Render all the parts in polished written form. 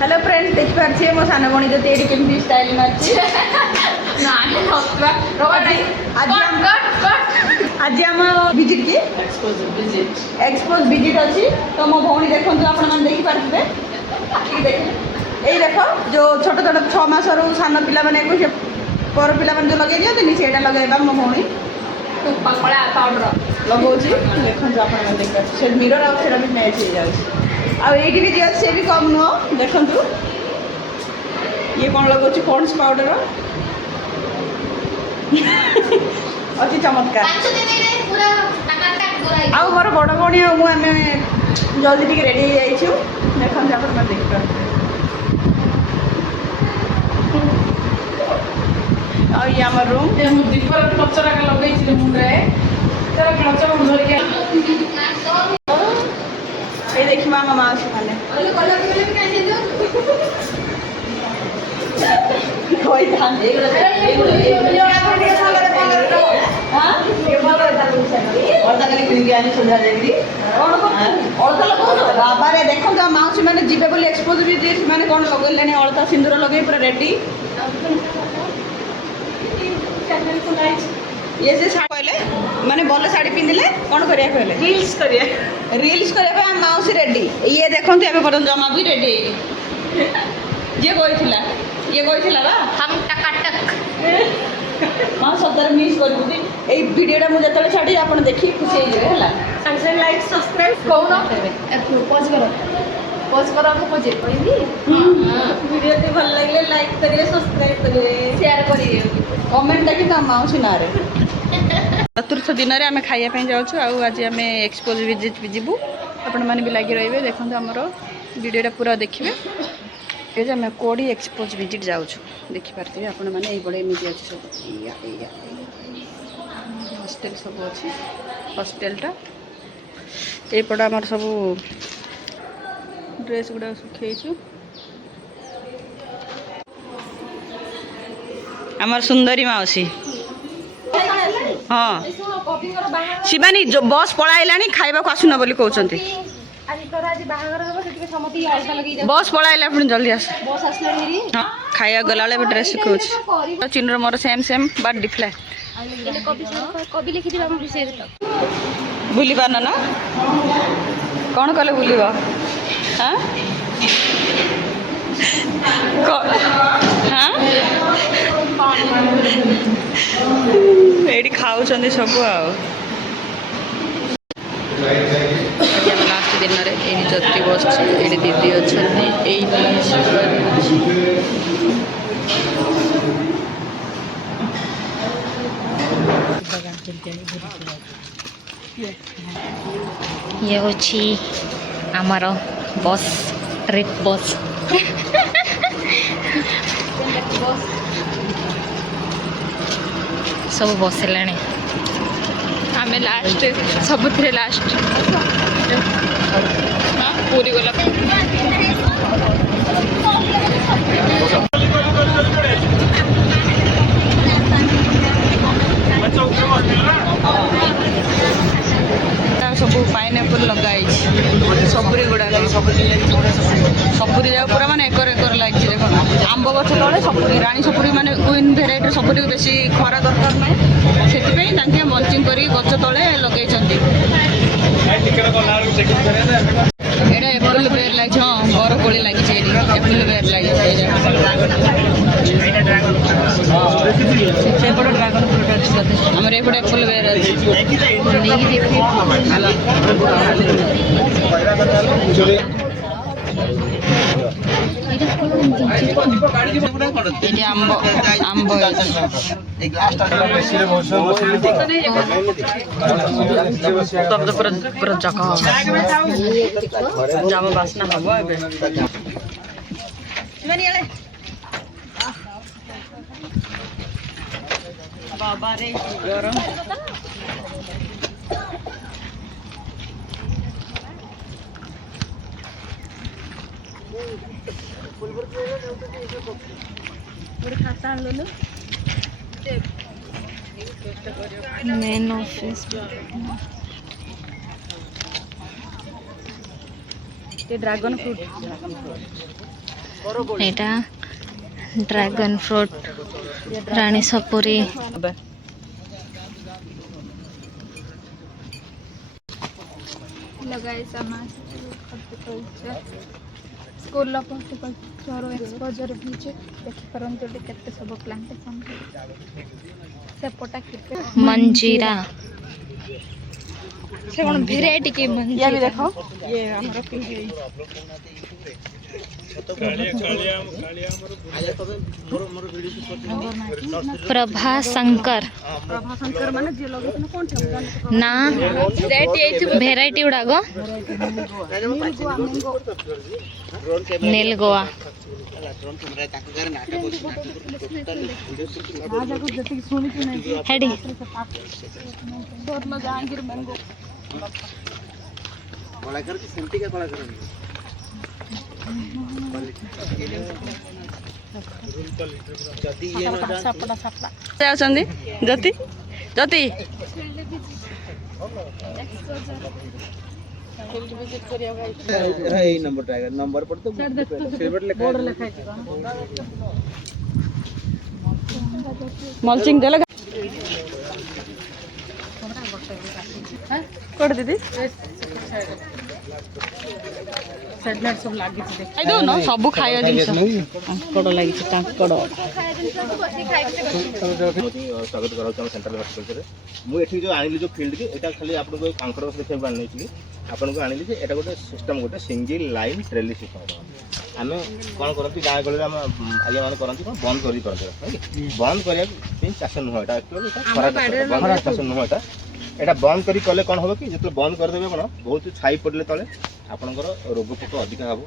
hello friends देखिए मो सान भणी जो ये केमती स्टाइल मारछि आज आम विजिट की एक्सपोज विजिट अच्छी तो मो भौणी देखो आपण मैंने देखी पारे यही देख जो छोट छोट 6 मासर सान पिला पर पिला जो लगे दिखती से लगेगा मो भौणी लगाऊँगी देखो आप देखिए मिरर आगे भी मैच हो जाए आईटी भी जी सी भी कम नुह देखु ये कौन लगाऊँ पॉन्ड्स पाउडर अच्छी चमत्कार आउ मोर बड़ भौणी आम जल्दी टी रेडी हो देखो आप देखिए ये आम रूम दीपर कचरा लगे मुंडे ये देखिए आम माउसी मैंने बाबा देखो माउसी मैंने जीवे बोली एक्सपोज भी मैंने कौन लगे अलता सिंदूर लगे पूरा रेडी ये से कहले माने भल शाढ़ी पिंधिले कौन करिया कहले रील्स करबा माउसी रेडी ये देखंतु एबे पर्यंत जमा भी रेडी ये कोइथिला बा हम टकाटक मां सदर मिस करबुदी ए वीडियोटा मु जतले छाडी आपण देखि खुशी हे जेबे हला संग लाइक सब्सक्राइब कौन पॉज करो हमको पोजे कोई वीडियो ते भल लागले लाइक करिए सब्सक्राइब करिए शेयर करिए कमेंट देखि त माउसी नारे चतुर्थ दिन में आम खाइबा जाऊँ आज आम एक्सपोज विजिट भी जीवु आपण मैंने भी लगी रे देखो आमर वीडियोटा पूरा देखिए ये आम कोड़ी एक्सपोज विजिट जाऊँ देखिपारे आपण मैंने ये अच्छे सब हॉस्टेल सब अच्छी हॉस्टेलटा यपट आम सब ड्रेस गुड़ा सुखु आमर सुंदरी माउसी हाँ शिवानी जो बस पलाइला खाइबा को आसुन बोली कहते बस पलाइला पुणी जल्दी आस हाँ खाइबा गला ड्रेस सुखाऊँ चिन्हर मोर सेम सेम बट डिफरेंट बुली पार ना कौन कले बुल हाँ हाँ ये खाऊँ सब लास्ट दिन में जति बस ये दीदी अच्छा ये होची आमर बस ट्रिप बस सब बसला आम लास्ट सब लास्ट पूरी गला सब पाइनएप्पल लगाई सपुरी गुड़ा सपुरी जाओ पूरा माने एकर एकर लगी देख आंब गछ तले सपुरी रानी सपुरी माने क्वीन भेराइटी सपुरी बेसी खरा दरकार ना से मल्चिंग कर गच तले लगे एप्पल बेर लगी हाँ बरकोली लगी एप्पल बेर लगी ड्रागन फ्रूट अच्छी आम एपटे एप्पल बेर अच्छी आंब आंब पूरा जगह जाम बास्ना हम बाबा रे गरम खाता मेन ऑफिस ड्रैगन फ्रूट एटा ड्रैगन फ्रूट रानी सपुरी लगाई समाज स्कूल हॉर्टिकल्चर एक्सपोजर भी देखि परंतु केते सब प्लांटेशन सेपटा केते मंजीरा से कोन वेराइटी के मंजीरा ये भी देखो ये हमरा प्रभा शंकर माने जे लगे न कोन थे ना भेराइटी उड़ा गो नील गोवा हेडी स्वर्ण जहांगीर मैंगो कलाकार की सेंटी का कलाकार जदी ये न जाउछन्दी जति जति है ये नंबर टाइगर नंबर पर तो सिल्वर लिखा है मल्चिंग देले कोड दीदी सेडनेट सब लागि छै खाइ दो न सब खाया जिंस कोड लागि छै काकड़ स्वागत करा हम सेंट्रल हॉस्पिटल रे मु एठी जो आनिली जो फील्ड के एटा खाली आपन को कांकर देखै आनी छी आपन को आनिली जे एटा गोटे सिस्टम गोटे सिंगल लाइन ट्रेली सिस्टम आमे कोन करंती गाय गले हम आगे मान करंती कोन बंद करी परते बंद करिया तीन चाष न होटा एक्चुअली खरा चाष न होटा एटा बंद करी कले कोन होबो कि जतले बंद कर देबे कोन बहुत छाई पडले तले आपनकर रोग पोक अधिक हबो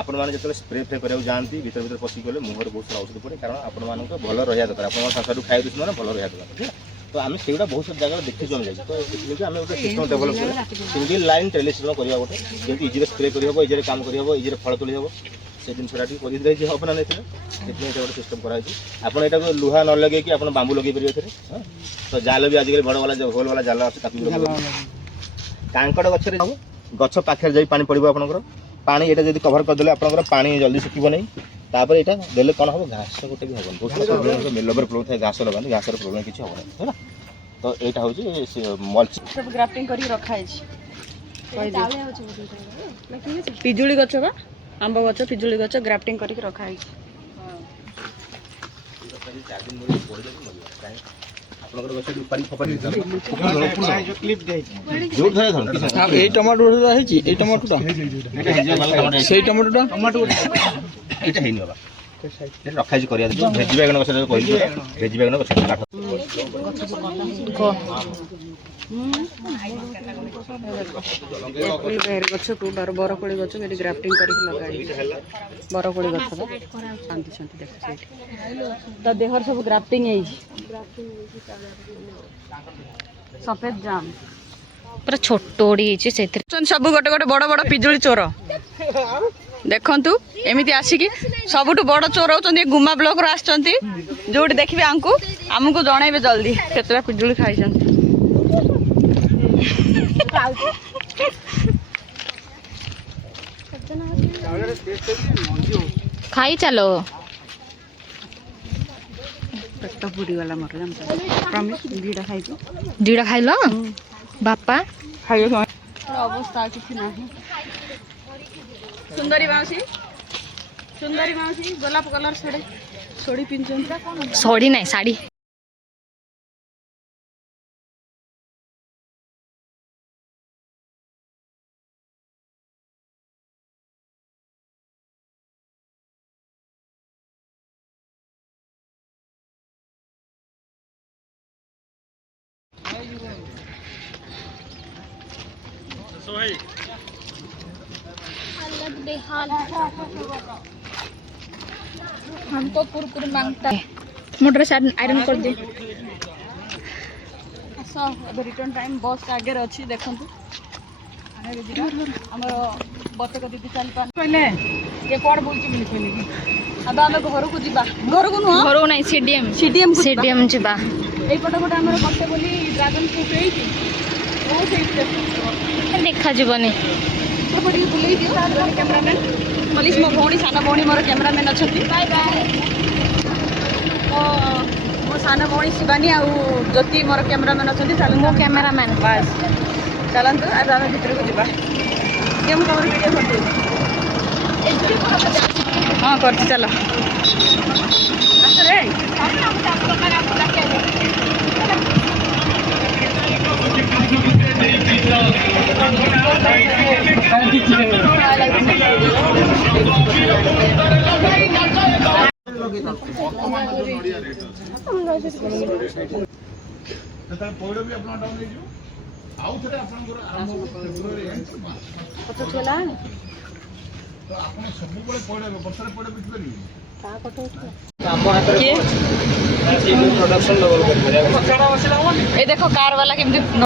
आपण माने जतले स्प्रे फ्रे करिया जानती भीतर भीतर पसी गले मुहर बहुत सारा औषध पड़े कारण आपण मानक भलो रहिया दरकार आपण संसार खाइ दिस माने भलो रहिया दरकार ठीक तो आमे सेउडा बहुत सब जगह देखि जम जाई तो इसलिए आमे ओटा सिस्टम डेवलप करे सिंगल लाइन ट्रेली सिस्टम करिया ओटे जेति इजी स्प्रे करि हबो इजी काम करि हबो इजी फल तोली हबो से दिन छोटा ठीक करि दे जे अपना नै थे एतने एटा ओटा सिस्टम करा छी आपण एटा को लुहा न लगे कि आपण बांबू लगे परियो थे तो जाल भी आज बड़ वाला जो होल वाला जाल आछे ताकि कांकड़ गछरे गछ पाखे जाई पानी पड़िबो आपनकर पानी एटा जदी कवर कर देले आपनकर पानी जल्दी सुकिबो नै तापर एटा देले कोन हबो घास गोटे भी हबन बहुत प्रॉब्लम मिलबर प्रॉब्लम थाए घास लगानी घास रो प्रॉब्लम किछ हबो नै हैना तो एटा होची मल्च सब ग्राफ्टिंग करी रखाइ छी पिजुली गछ बा आंबा गछ पिजुली गछ ग्राफ्टिंग करी रखाइ छी आपनकर गछ पानी फपरी जो क्लिप दे जोर धरे धन ए टमाटो है छी ए टमाटोटा सेई टमाटोटा एटा हेनी बाबा रखाइ छी करिया जो भेजी बैगन गछ कहली भेजी बैगन गछ काट एप्रिल बेर गछ को बरकोली गछ एटी ग्राफ्टिंग करी लगाइ बरकोली गछ बा शांति शांति देख सेठी त देहर सब ग्राफ्टिंग है सफेद जाम पूरा छोटोड़ी छै सेतिर सब गोटे गोटे बड़ बड़ पिजुली चोर देखंतु एमिति आसिकी सबुठु बड़ चोर होचंदी गुमा ब्लॉक रो आछंती जोटी देखिबे हमकु जणाइबे जल्दी केतरा पिजुली खाइछंती खाई चलो पेट बुड़ी वाला मर जाम प्रॉमिस बीड़ा खाइतो जीड़ा खाइलो बापा खाइयो अवस्था किछि नाही सुंदरी माउसी गोलाप कलर छोड़ी पिंचन सोड़ी नहीं साड़ी हमको कुरकुरे मांगता है मोटर से आयरन कर दे सो अब रिटर्न टाइम बस आगे अच्छी देखंतु हमर बतक दीदी चल पा कहले के कोड बोलची मिली कहले अब हम घर को जीवा घर को नुह घर नहीं सीडीएम सीडीएम जिबा এই পଟ পট हमर कटे बोली ड्रैगन फ्रूट हेई की बहुत हेई देखा जीवनी ଟିକେ ବୁଲେଇ ଦିଅ କ୍ୟାମେରାମ୍ୟାନ୍ ପୋଲିସ ମୋ ଭଉଣୀ ସାନ ଭଉଣୀ ମୋର କ୍ୟାମେରାମ୍ୟାନ୍ ଅଛନ୍ତି ମୋ ସାନ ଭଉଣୀ ଶିବାନୀ ଆଉ ଜ୍ୟୋତି ମୋର କ୍ୟାମେରାମ୍ୟାନ୍ ଅଛନ୍ତି ଚାଲନ୍ତୁ ମୋ କ୍ୟାମେରାମ୍ୟାନ୍ ବାସ୍ ଚାଲନ୍ତୁ ଏବେ ଆମେ ଭିତରକୁ ଯିବା ଟିକେ ମୁଁ ତମର ଭିଡ଼ିଓ କରିଦେବି ହଁ କରିଛି ଚାଲ ଆସରେ ପ୍ରଡକ୍ସନ ଲେବଲ କରିପାରିବେ ଏ ଦେଖ କାର ବାଲା କେମିତି